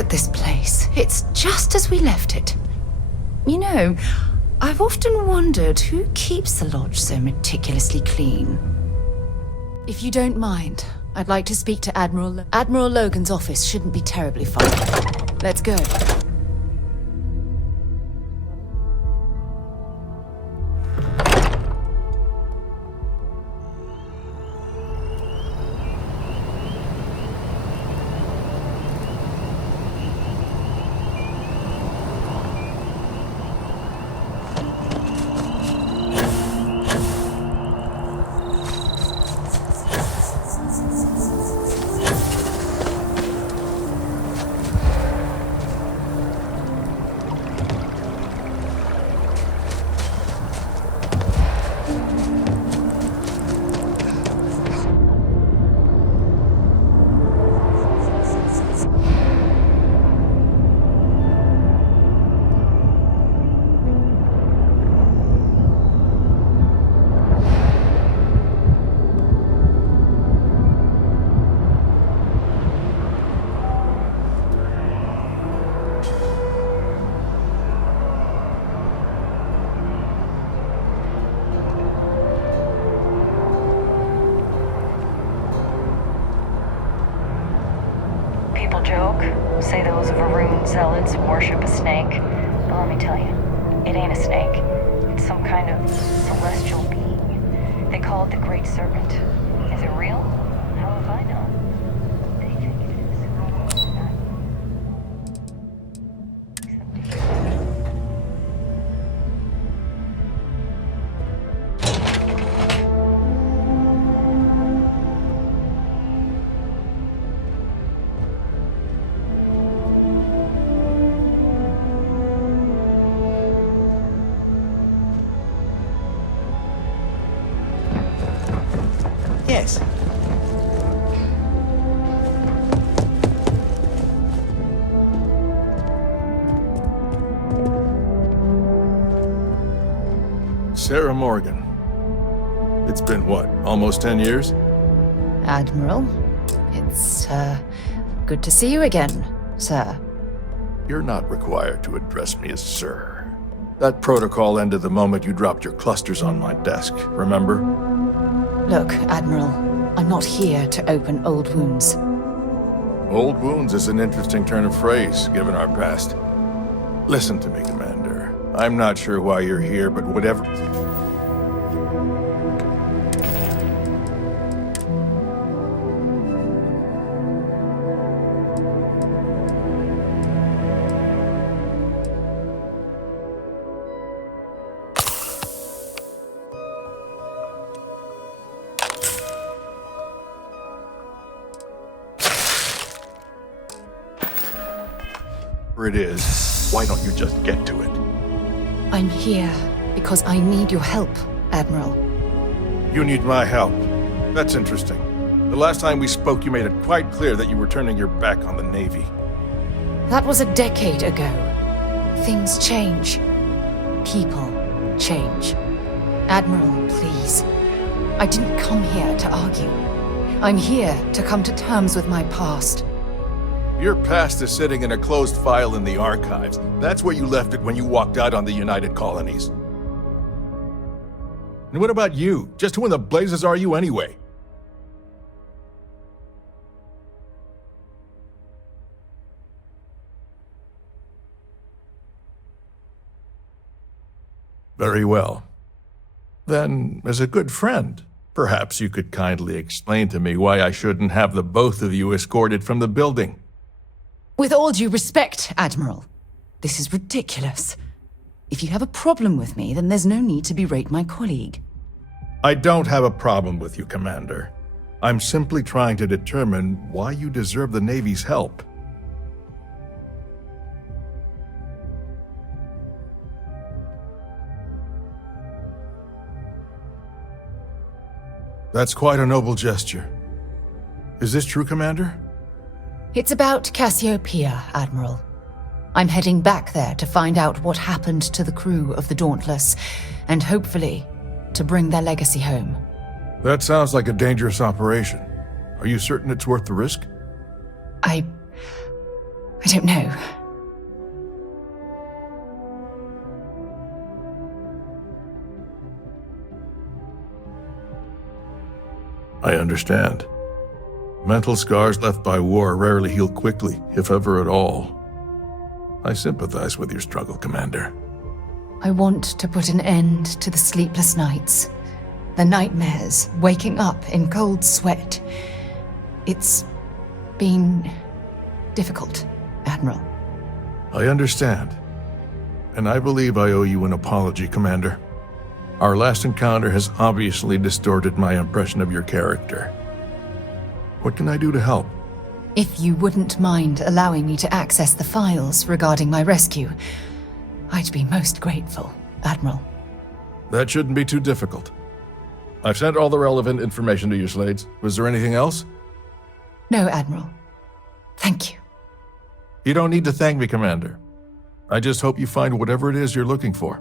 at this place. It's just as we left it. You know, I've often wondered who keeps the lodge so meticulously clean. If you don't mind, I'd like to speak to Admiral Logan's office shouldn't be terribly far. Let's go. People joke, say those Varun zealots worship a snake. But let me tell you, it ain't a snake. It's some kind of celestial being. They call it the Great Serpent. Is it real? How have I known? They think it is. Yes. Sarah Morgan. It's been what, almost 10 years? Admiral, it's, good to see you again, sir. You're not required to address me as sir. That protocol ended the moment you dropped your clusters on my desk, remember? Look, Admiral, I'm not here to open old wounds. Old wounds is an interesting turn of phrase, given our past. Listen to me, Commander. I'm not sure why you're here, but whatever... it is, why don't you just get to it? I'm here because I need your help, Admiral. You need my help. That's interesting. The last time we spoke, you made it quite clear that you were turning your back on the Navy. That was a decade ago. Things change. People change. Admiral, please. I didn't come here to argue. I'm here to come to terms with my past. Your past is sitting in a closed file in the archives. That's where you left it when you walked out on the United Colonies. And what about you? Just who in the blazes are you anyway? Very well. Then, as a good friend, perhaps you could kindly explain to me why I shouldn't have the both of you escorted from the building. With all due respect, Admiral, this is ridiculous. If you have a problem with me, then there's no need to berate my colleague. I don't have a problem with you, Commander. I'm simply trying to determine why you deserve the Navy's help. That's quite a noble gesture. Is this true, Commander? It's about Cassiopeia, Admiral. I'm heading back there to find out what happened to the crew of the Dauntless, and hopefully, to bring their legacy home. That sounds like a dangerous operation. Are you certain it's worth the risk? I don't know. I understand. Mental scars left by war rarely heal quickly, if ever at all. I sympathize with your struggle, Commander. I want to put an end to the sleepless nights, the nightmares, waking up in cold sweat. It's been difficult, Admiral. I understand. And I believe I owe you an apology, Commander. Our last encounter has obviously distorted my impression of your character. What can I do to help? If you wouldn't mind allowing me to access the files regarding my rescue, I'd be most grateful, Admiral. That shouldn't be too difficult. I've sent all the relevant information to you, Slades. Was there anything else? No, Admiral. Thank you. You don't need to thank me, Commander. I just hope you find whatever it is you're looking for.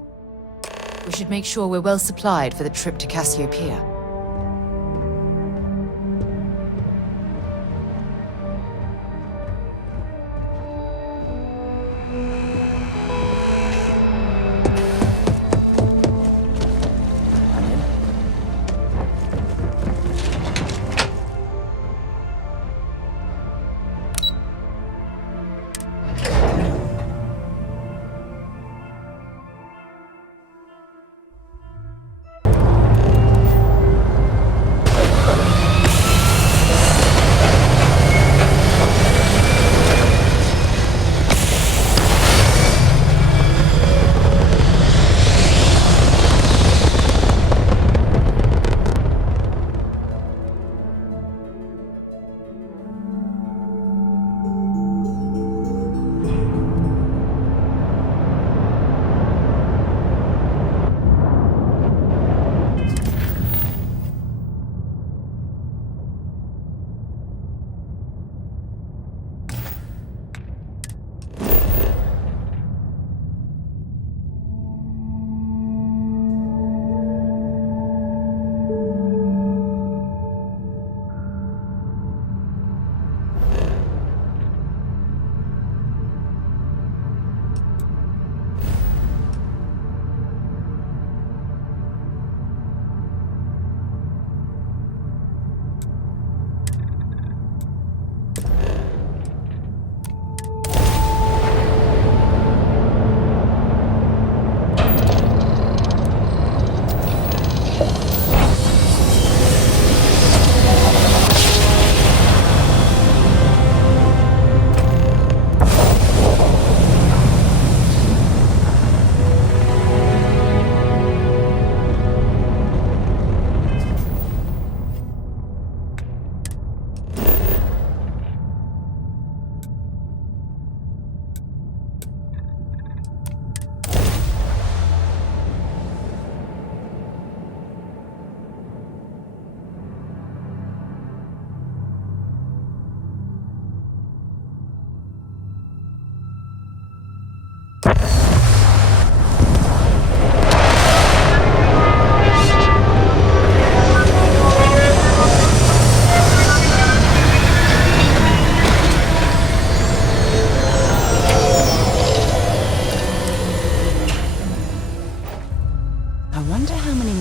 We should make sure we're well supplied for the trip to Cassiopeia.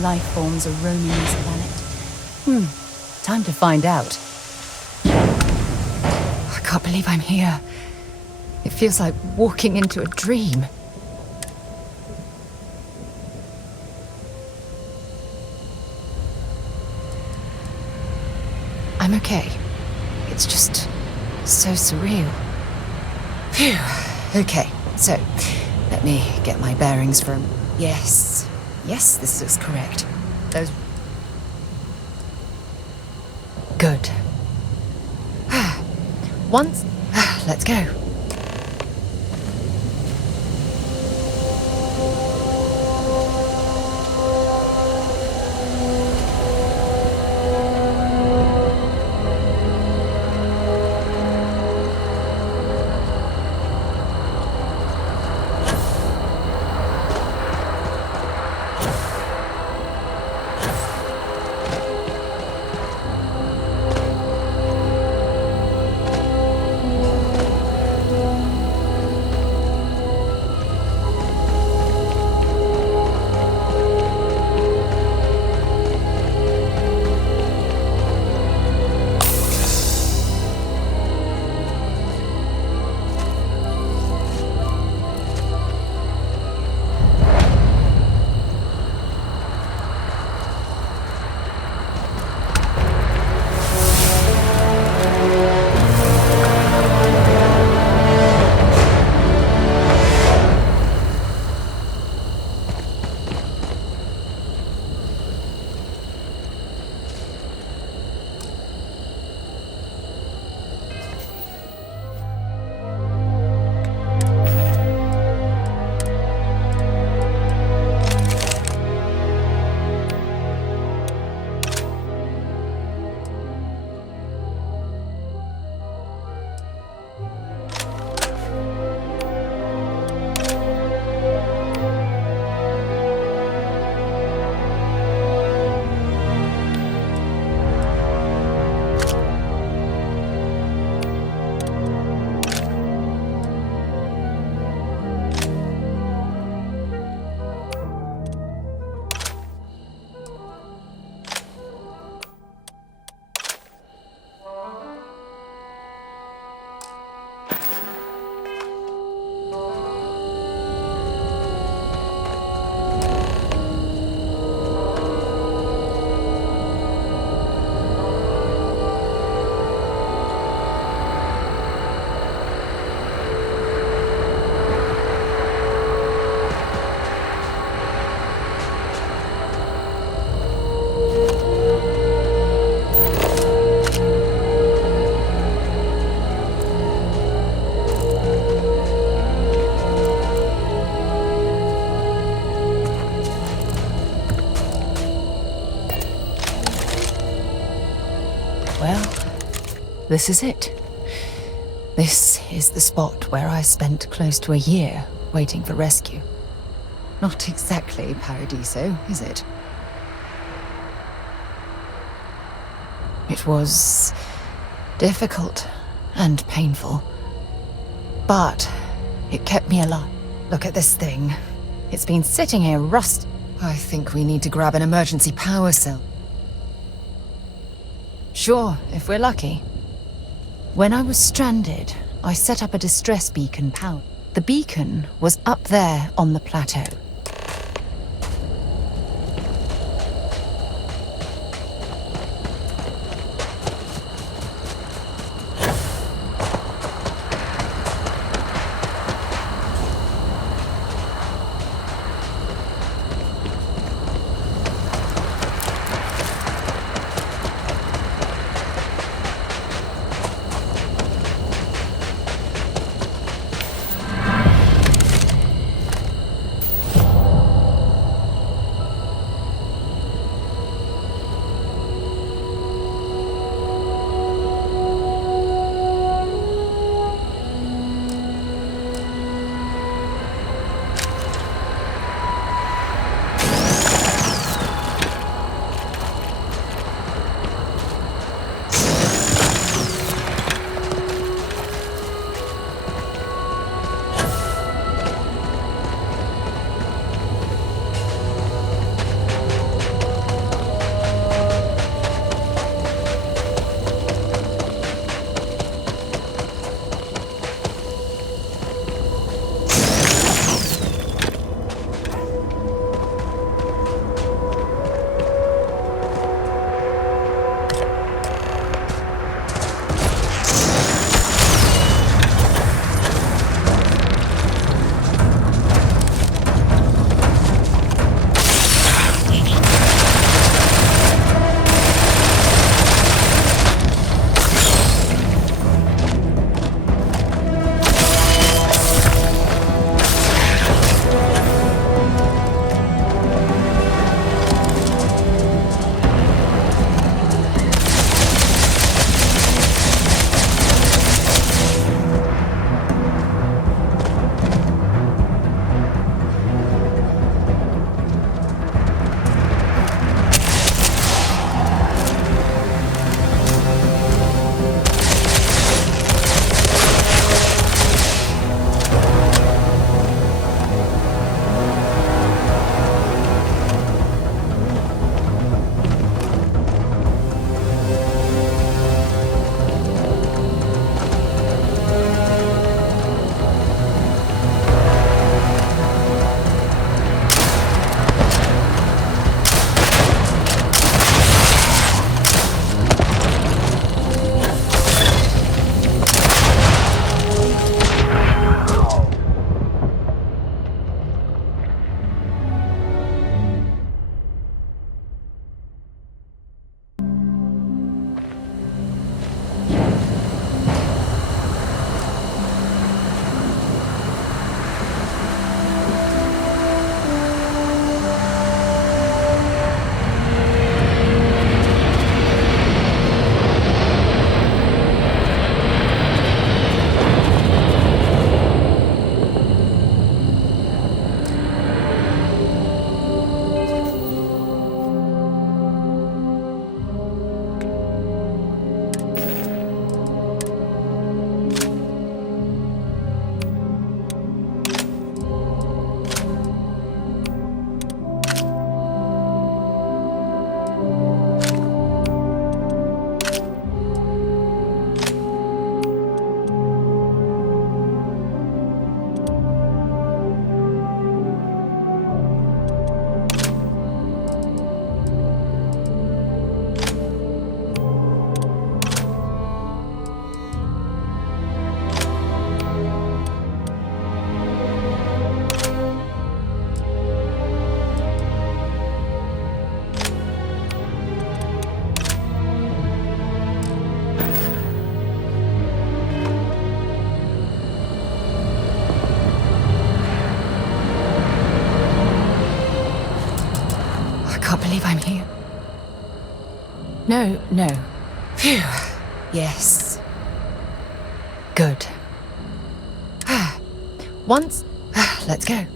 Life forms are roaming this planet. Time to find out. I can't believe I'm here. It feels like walking into a dream. I'm okay. It's just so surreal. Phew. Okay, so let me get my bearings from... Yes, this looks correct. Those... Good. Once... Let's go. this is it. This is the spot where I spent close to a year waiting for rescue. Not exactly Paradiso, is it? It was difficult and painful, but it kept me alive. Look at this thing. It's been sitting here rust. I think we need to grab an emergency power cell. Sure, if we're lucky. When I was stranded, I set up a distress beacon power. The beacon was up there on the plateau. can't believe I'm here. No. Phew. Yes. Good. Once... Let's go.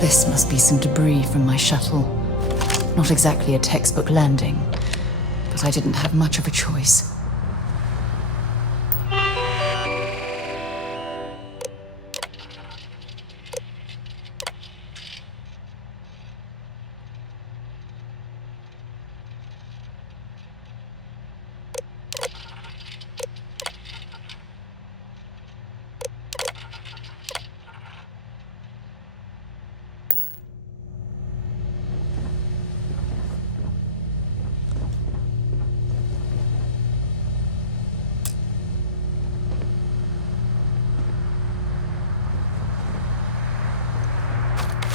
This must be some debris from my shuttle. Not exactly a textbook landing, but I didn't have much of a choice.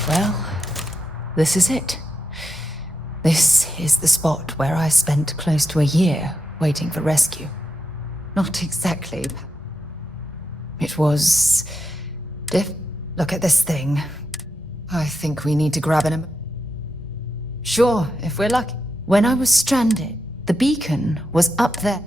Well, this is it. This is the spot where I spent close to a year waiting for rescue. Not exactly. It was... Look at this thing. I think we need to grab an... Sure, if we're lucky. When I was stranded, the beacon was up there.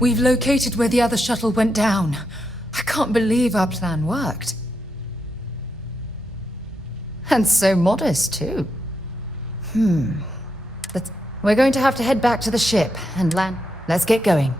We've located where the other shuttle went down. I can't believe our plan worked. And so modest, too. We're going to have to head back to the ship and land. Let's get going.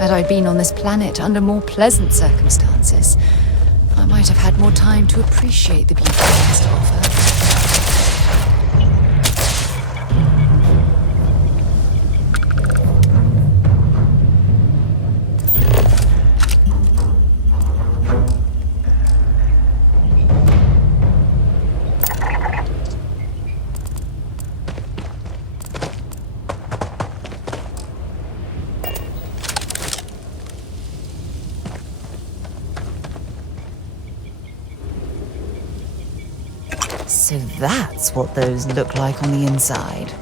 Had I been on this planet under more pleasant circumstances, I might have had more time to appreciate the beauty it has to offer. So that's what those look like on the inside.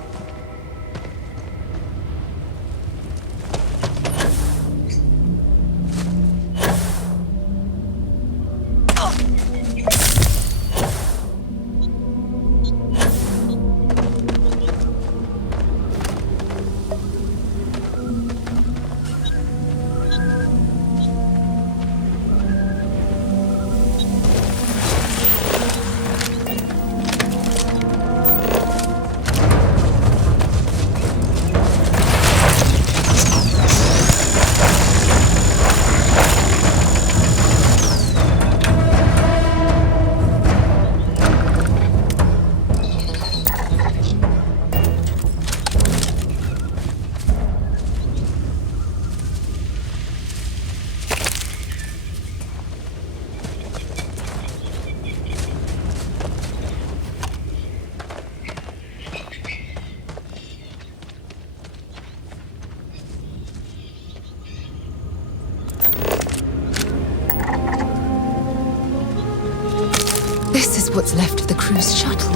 This is what's left of the cruise shuttle.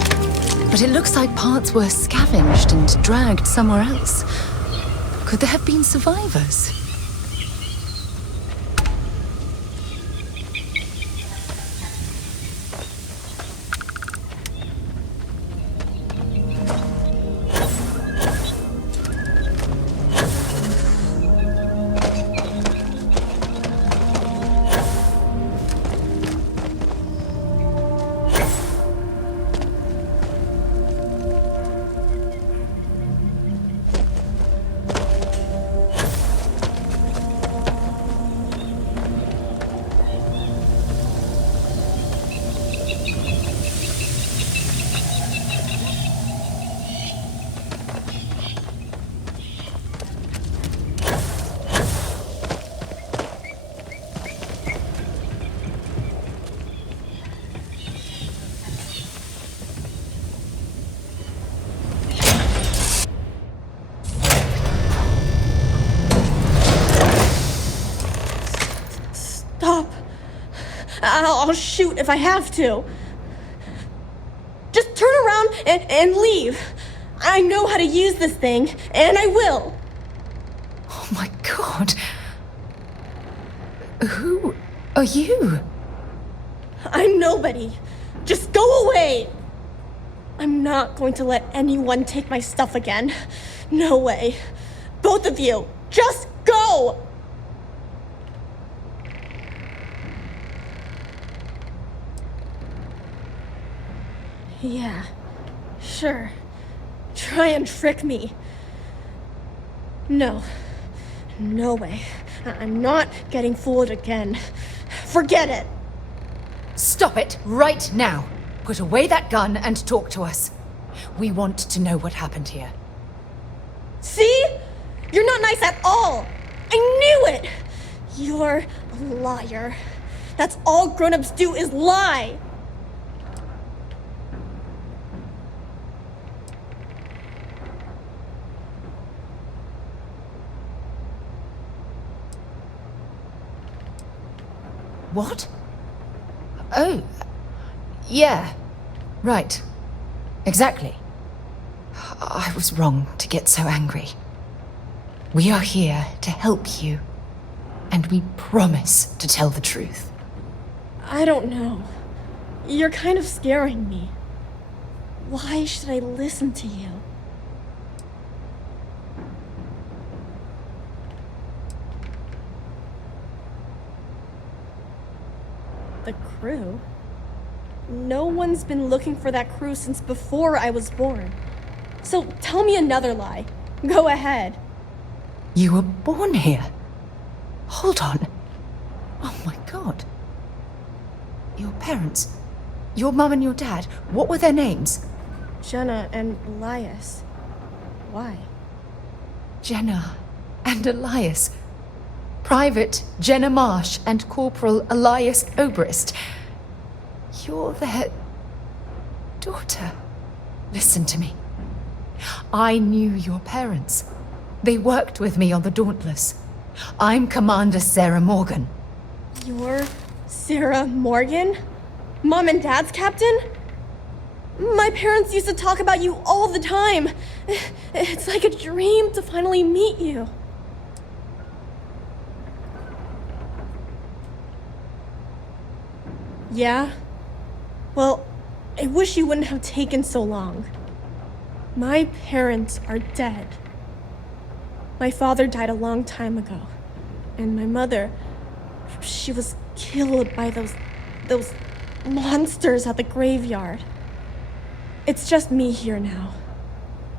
But it looks like parts were scavenged and dragged somewhere else. Could there have been survivors? I'll shoot if I have to. Just turn around and leave. I know how to use this thing, and I will. Oh my god. Who are you? I'm nobody. Just go away. I'm not going to let anyone take my stuff again. No way. Both of you, just go! Yeah, sure. Try and trick me. No. No way. I'm not getting fooled again. Forget it. Stop it right now. Put away that gun and talk to us. We want to know what happened here. See? You're not nice at all. I knew it. You're a liar. That's all grown-ups do is lie. What? Oh, yeah, right, exactly. I was wrong to get so angry. We are here to help you, and we promise to tell the truth. I don't know. You're kind of scaring me. Why should I listen to you? The crew? No one's been looking for that crew since before I was born. So tell me another lie. Go ahead. You were born here? Hold on. Oh my god. Your parents, your mum and your dad, what were their names? Jenna and Elias. Why? Jenna and Elias. Private Jenna Marsh and Corporal Elias Obrist. You're their daughter. Listen to me. I knew your parents. They worked with me on the Dauntless. I'm Commander Sarah Morgan. You're Sarah Morgan? Mom and Dad's captain? My parents used to talk about you all the time. It's like a dream to finally meet you. Yeah? Well, I wish you wouldn't have taken so long. My parents are dead. My father died a long time ago. And my mother, she was killed by those monsters at the graveyard. It's just me here now.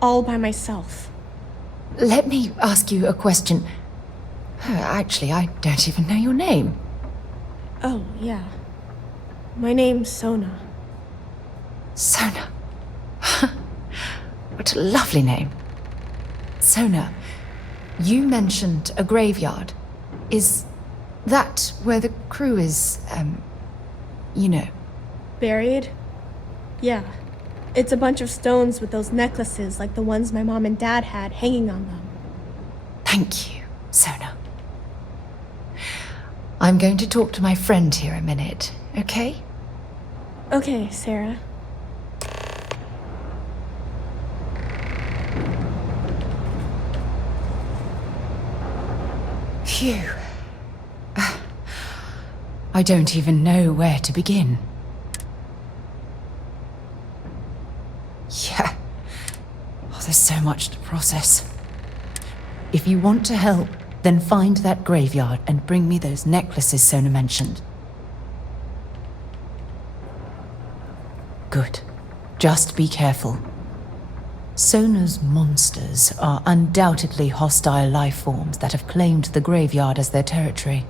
All by myself. Let me ask you a question. Actually, I don't even know your name. Oh, yeah. My name's Sona. Sona. What a lovely name. Sona, you mentioned a graveyard. Is that where the crew is, you know? Buried? Yeah. It's a bunch of stones with those necklaces like the ones my mom and dad had hanging on them. Thank you, Sona. I'm going to talk to my friend here a minute, okay? Okay, Sarah. Phew. I don't even know where to begin. Yeah. Oh, there's so much to process. If you want to help, then find that graveyard and bring me those necklaces Sona mentioned. Good. Just be careful. Sona's monsters are undoubtedly hostile life forms that have claimed the graveyard as their territory.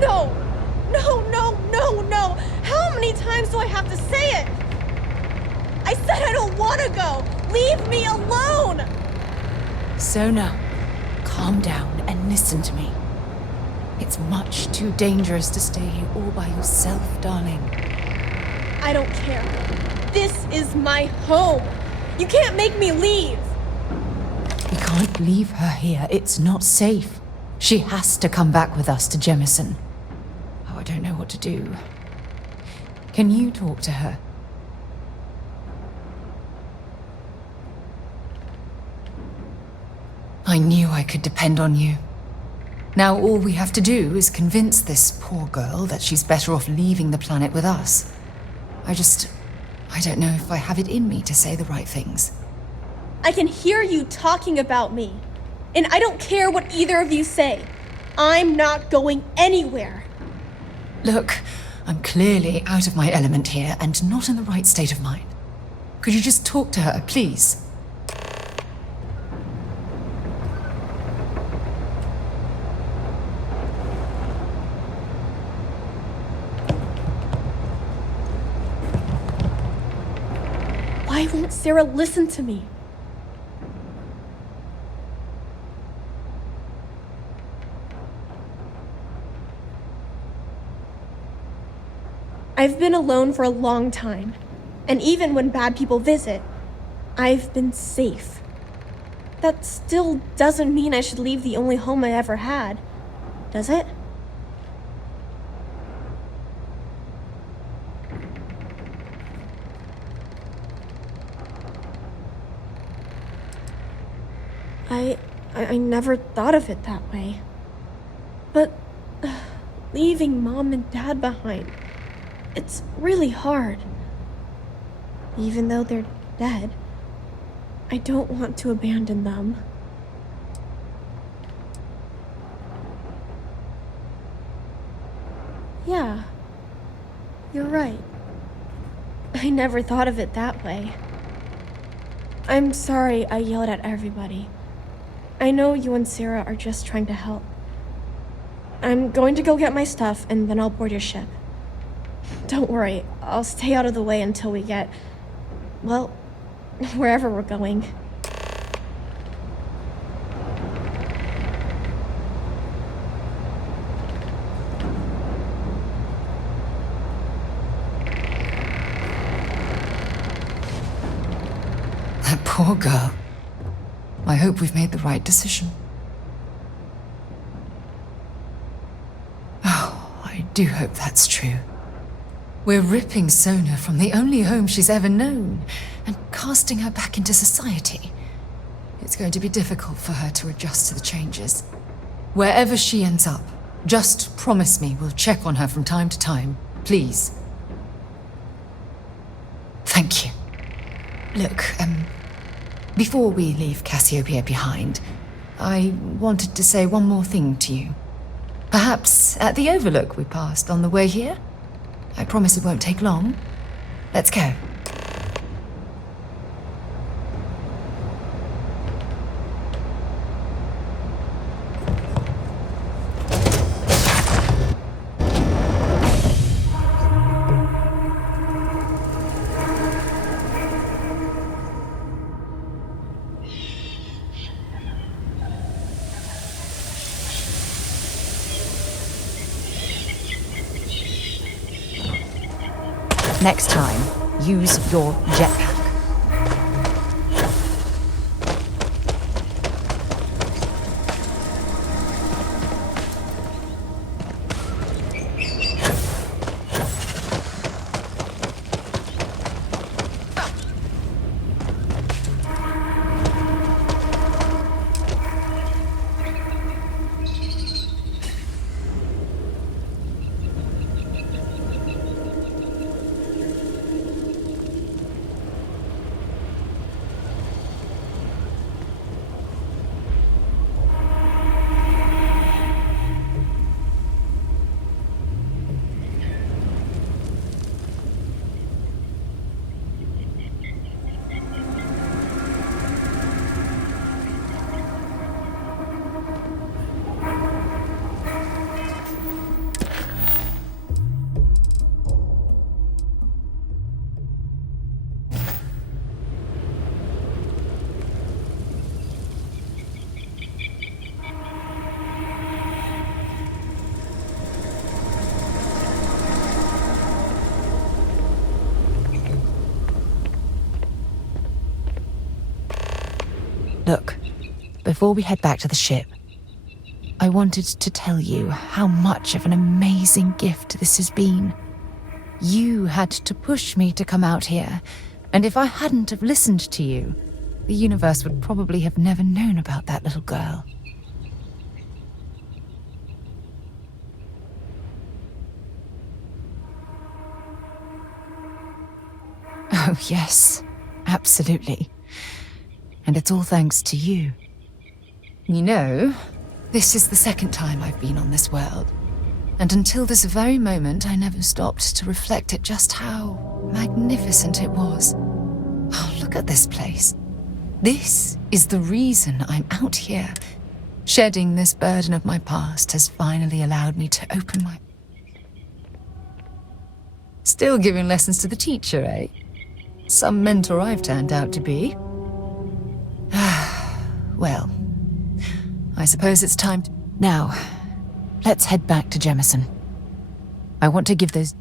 No! No, no, no, no! How many times do I have to say it? I said I don't want to go! Leave me alone! Sona, calm down and listen to me. It's much too dangerous to stay here all by yourself, darling. I don't care. This is my home. You can't make me leave. We can't leave her here. It's not safe. She has to come back with us to Jemison. Oh, I don't know what to do. Can you talk to her? I knew I could depend on you. Now all we have to do is convince this poor girl that she's better off leaving the planet with us. I don't know if I have it in me to say the right things. I can hear you talking about me. And I don't care what either of you say. I'm not going anywhere. Look, I'm clearly out of my element here and not in the right state of mind. Could you just talk to her, please? Why won't Sarah listen to me? I've been alone for a long time, and even when bad people visit, I've been safe. That still doesn't mean I should leave the only home I ever had, does it? I never thought of it that way. But leaving Mom and Dad behind, it's really hard. Even though they're dead, I don't want to abandon them. Yeah, you're right. I never thought of it that way. I'm sorry I yelled at everybody. I know you and Sarah are just trying to help. I'm going to go get my stuff and then I'll board your ship. Don't worry, I'll stay out of the way until we get, well, wherever we're going. That poor girl. I hope we've made the right decision. Oh, I do hope that's true. We're ripping Sona from the only home she's ever known and casting her back into society. It's going to be difficult for her to adjust to the changes. Wherever she ends up, just promise me we'll check on her from time to time, please. Thank you. Look, before we leave Cassiopeia behind, I wanted to say one more thing to you. Perhaps at the overlook we passed on the way here? I promise it won't take long. Let's go. Next time, use your jetpack. Look, before we head back to the ship, I wanted to tell you how much of an amazing gift this has been. You had to push me to come out here, and if I hadn't have listened to you, the universe would probably have never known about that little girl. Oh, yes, absolutely. And it's all thanks to you. You know, this is the second time I've been on this world. And until this very moment, I never stopped to reflect at just how magnificent it was. Oh, look at this place. This is the reason I'm out here. Shedding this burden of my past has finally allowed me to open my... Still giving lessons to the teacher, eh? Some mentor I've turned out to be. Well, I suppose it's time to... Now, let's head back to Jemison. I want to give those...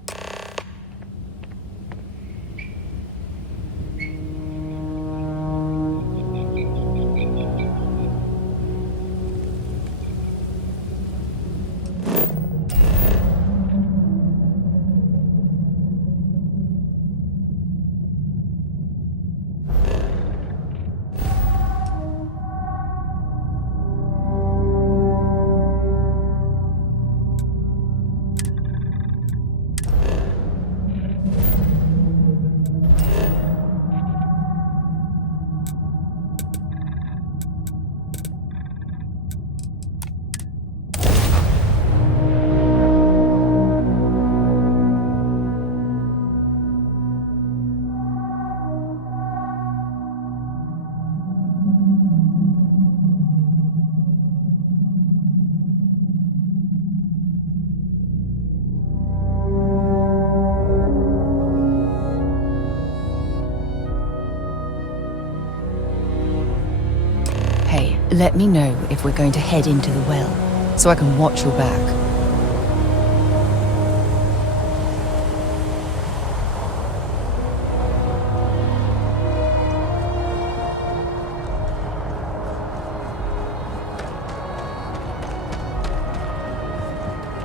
Let me know if we're going to head into the well, so I can watch your back.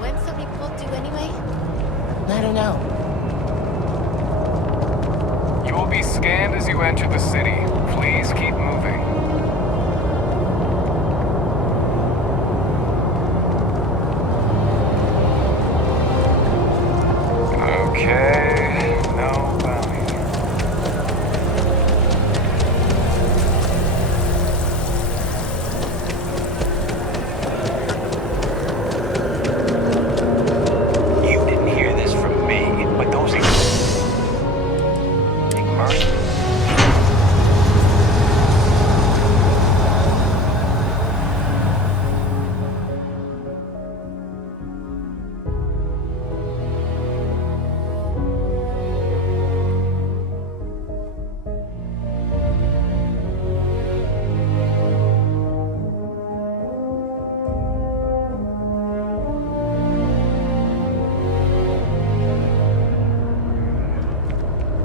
When's the report due anyway? I don't know. You will be scanned as you enter the city. Please keep moving. Okay, no bounty. You didn't hear this from me, but those immersed.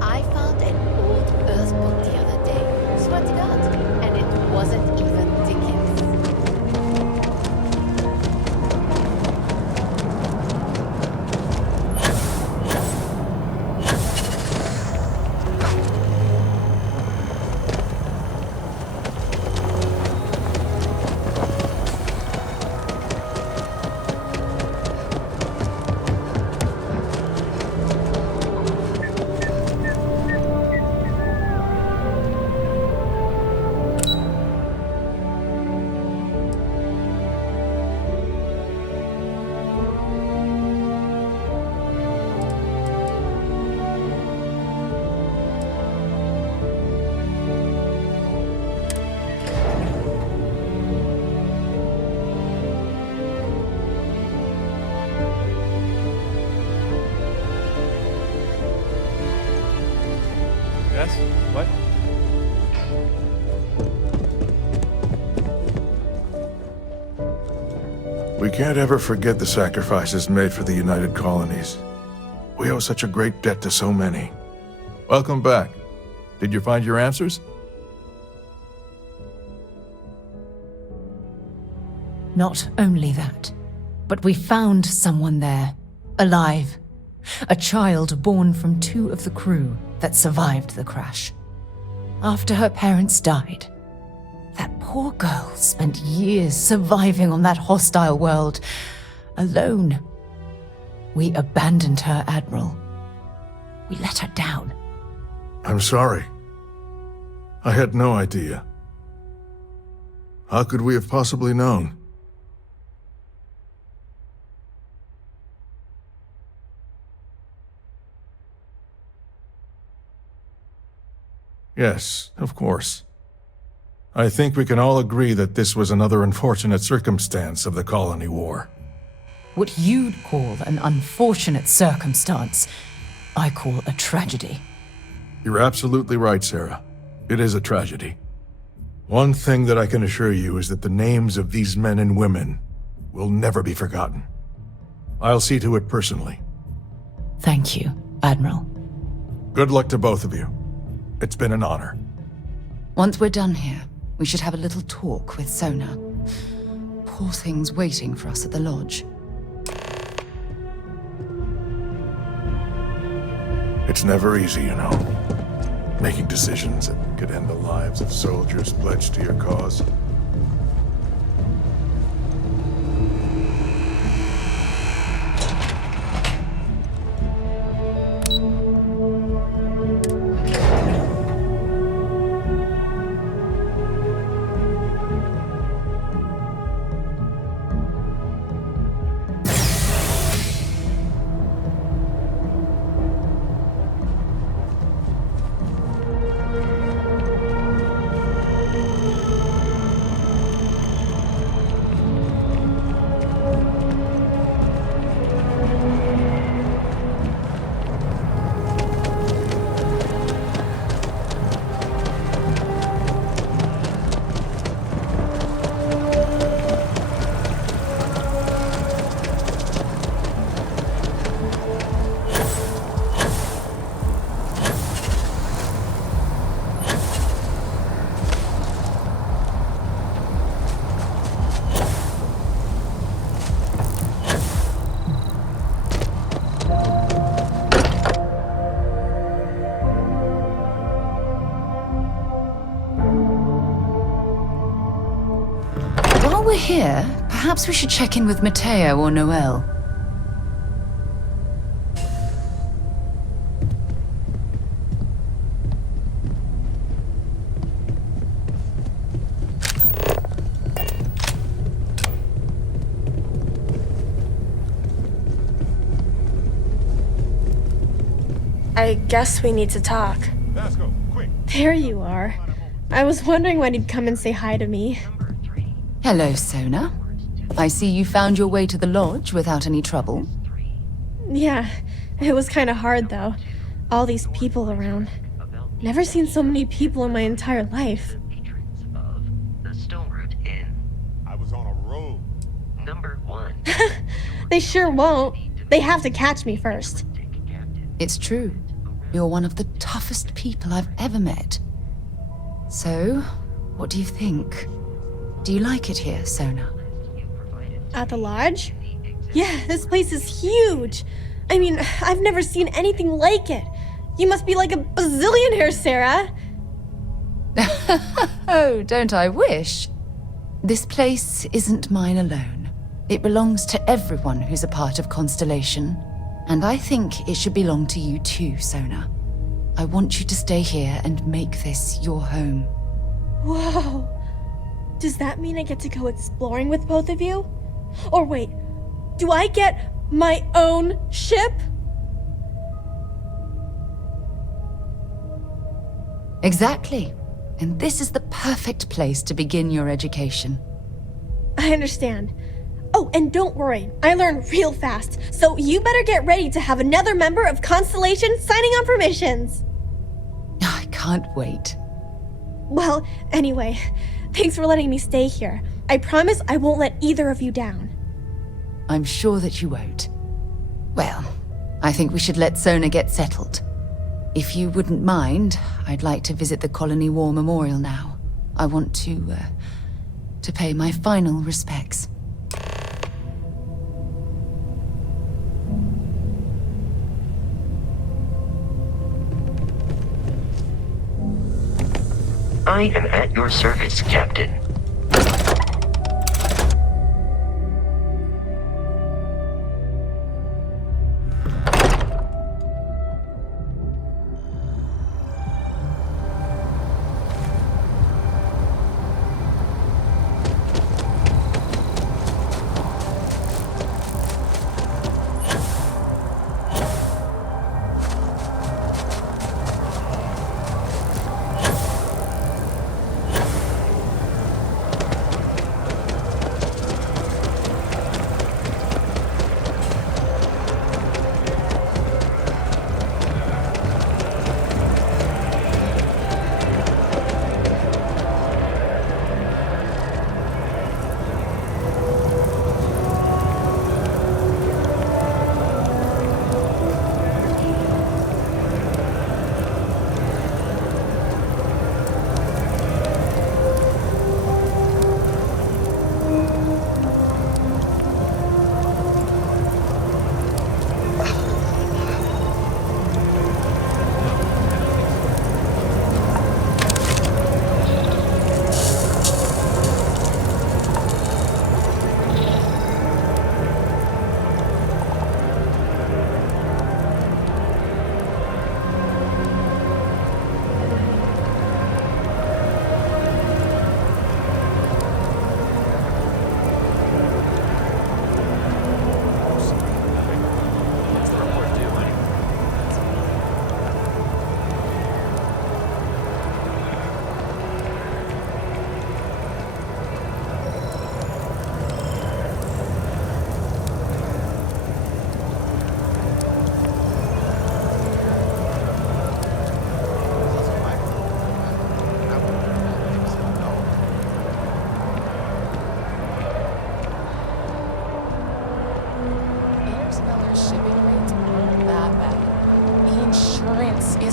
I found an old Earth book the other day. Swear to God. And it wasn't even Dickens. Yes? What? We can't ever forget the sacrifices made for the United Colonies. We owe such a great debt to so many. Welcome back. Did you find your answers? Not only that, but we found someone there, alive. A child born from 2 of the crew that survived the crash. After her parents died, that poor girl spent years surviving on that hostile world, alone. We abandoned her, Admiral. We let her down. I'm sorry. I had no idea. How could we have possibly known? Yes, of course. I think we can all agree that this was another unfortunate circumstance of the colony war. What you'd call an unfortunate circumstance, I call a tragedy. You're absolutely right, Sarah. It is a tragedy. One thing that I can assure you is that the names of these men and women will never be forgotten. I'll see to it personally. Thank you, Admiral. Good luck to both of you. It's been an honor. Once we're done here, we should have a little talk with Sona. Poor thing's waiting for us at the lodge. It's never easy, you know. Making decisions that could end the lives of soldiers pledged to your cause. While we're here, perhaps we should check in with Matteo or Noel. I guess we need to talk. Let's go, quick. There you are. I was wondering when he'd come and say hi to me. Hello, Sona. I see you found your way to the lodge without any trouble. Yeah, it was kind of hard though. All these people around. Never seen so many people in my entire life. I was on a roll. They sure won't. They have to catch me first. It's true. You're one of the toughest people I've ever met. So, what do you think? Do you like it here, Sona? At the lodge? Yeah, this place is huge. I mean, I've never seen anything like it. You must be like a bazillionaire, Sarah. Oh, don't I wish? This place isn't mine alone. It belongs to everyone who's a part of Constellation. And I think it should belong to you too, Sona. I want you to stay here and make this your home. Whoa. Does that mean I get to go exploring with both of you? Or wait, do I get my own ship? Exactly. And this is the perfect place to begin your education. I understand. Oh, and don't worry, I learn real fast, so you better get ready to have another member of Constellation signing on for missions. I can't wait. Well, anyway, thanks for letting me stay here. I promise I won't let either of you down. I'm sure that you won't. Well, I think we should let Sona get settled. If you wouldn't mind, I'd like to visit the Colony War Memorial now. I want to pay my final respects. I am at your service, Captain.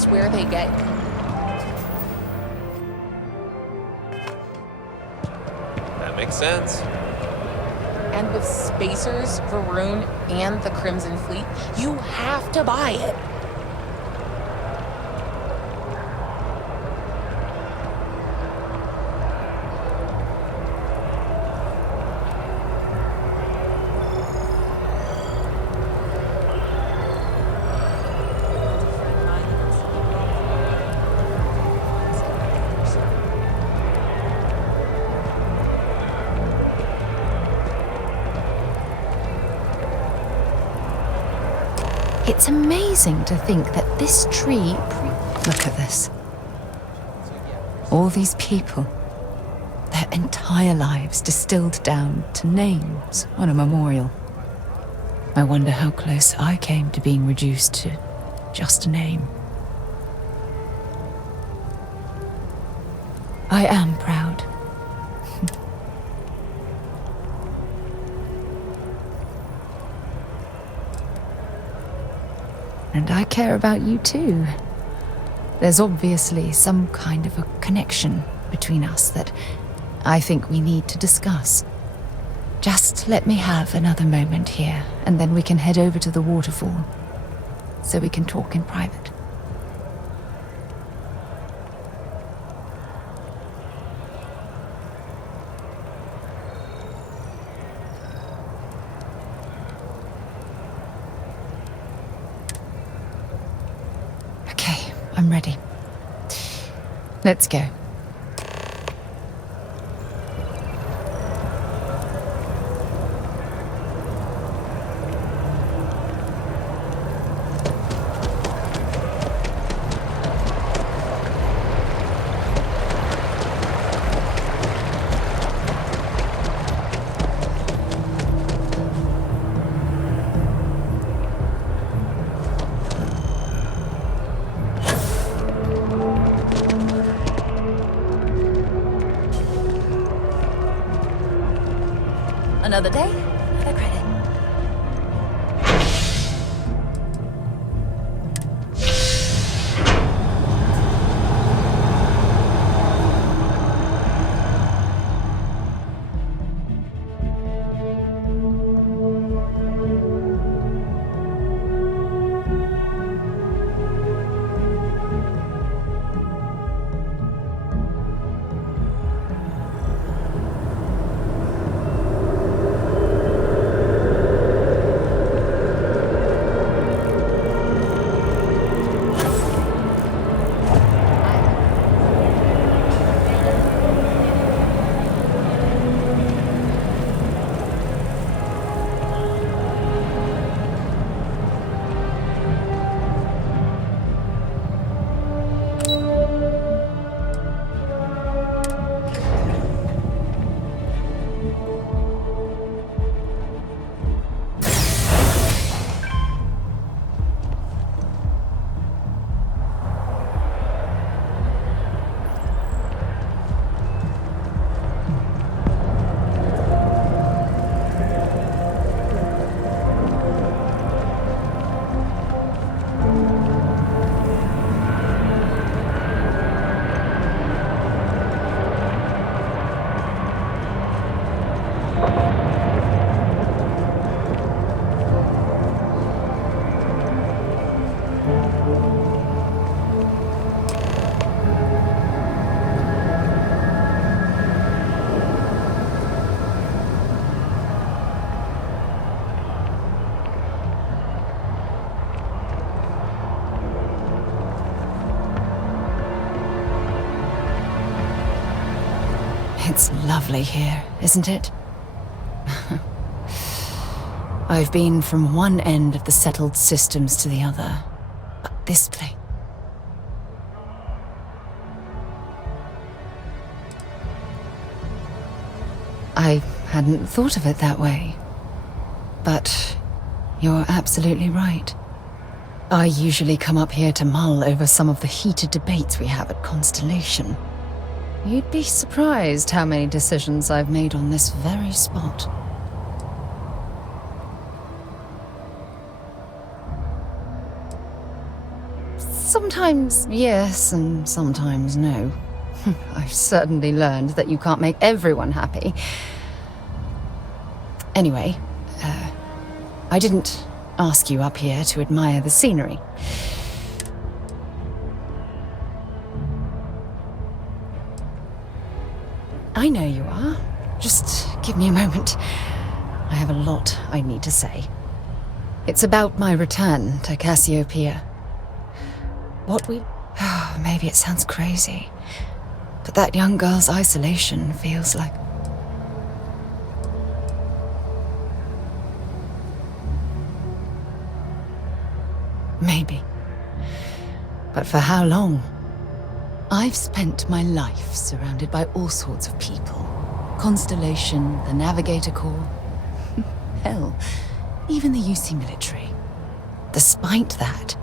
Where they get. That makes sense. And with Spacers, Varun, and the Crimson Fleet, you have to buy it. It's amazing to think that this tree... Look at this. All these people. Their entire lives distilled down to names on a memorial. I wonder how close I came to being reduced to just a name. I am proud. And I care about you too. There's obviously some kind of a connection between us that I think we need to discuss. Just let me have another moment here, and then we can head over to the waterfall, so we can talk in private. I'm ready. Let's go. Another day, another credit. It's lovely here, isn't it? I've been from one end of the settled systems to the other, but this place... I hadn't thought of it that way. But you're absolutely right. I usually come up here to mull over some of the heated debates we have at Constellation. You'd be surprised how many decisions I've made on this very spot. Sometimes yes, and sometimes no. I've certainly learned that you can't make everyone happy. Anyway, I didn't ask you up here to admire the scenery. I know you are. Just give me a moment. I have a lot I need to say. It's about my return to Cassiopeia. Maybe it sounds crazy, but that young girl's isolation feels like... Maybe. But for how long? I've spent my life surrounded by all sorts of people. Constellation, the Navigator Corps. Hell, even the UC military. Despite that,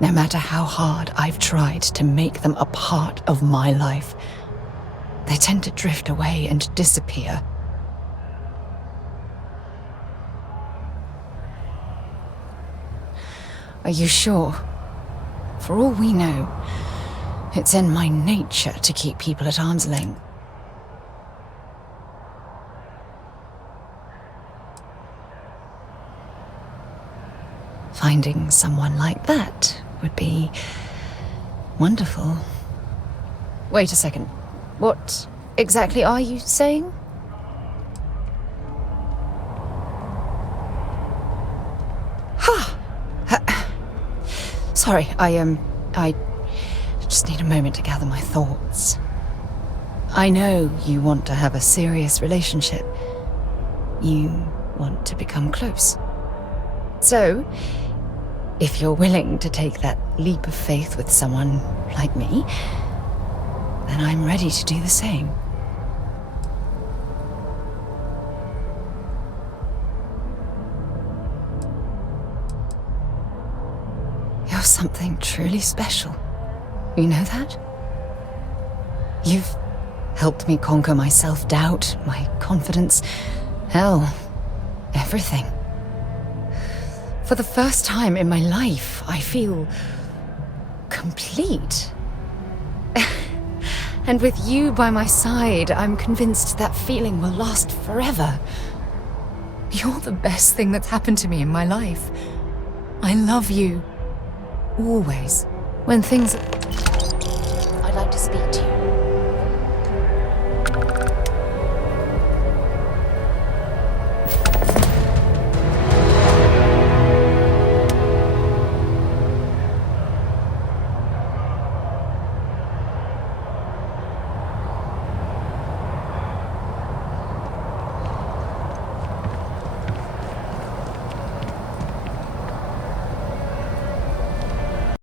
no matter how hard I've tried to make them a part of my life, they tend to drift away and disappear. Are you sure? For all we know, it's in my nature to keep people at arm's length. Finding someone like that would be wonderful. Wait a second. What exactly are you saying? Sorry, I just need a moment to gather my thoughts. I know you want to have a serious relationship. You want to become close. So, if you're willing to take that leap of faith with someone like me, then I'm ready to do the same. You're something truly special. You know that? You've helped me conquer my self-doubt, my confidence, hell, everything. For the first time in my life, I feel complete. And with you by my side, I'm convinced that feeling will last forever. You're the best thing that's happened to me in my life. I love you. Always. When things... I'd like to speak to you.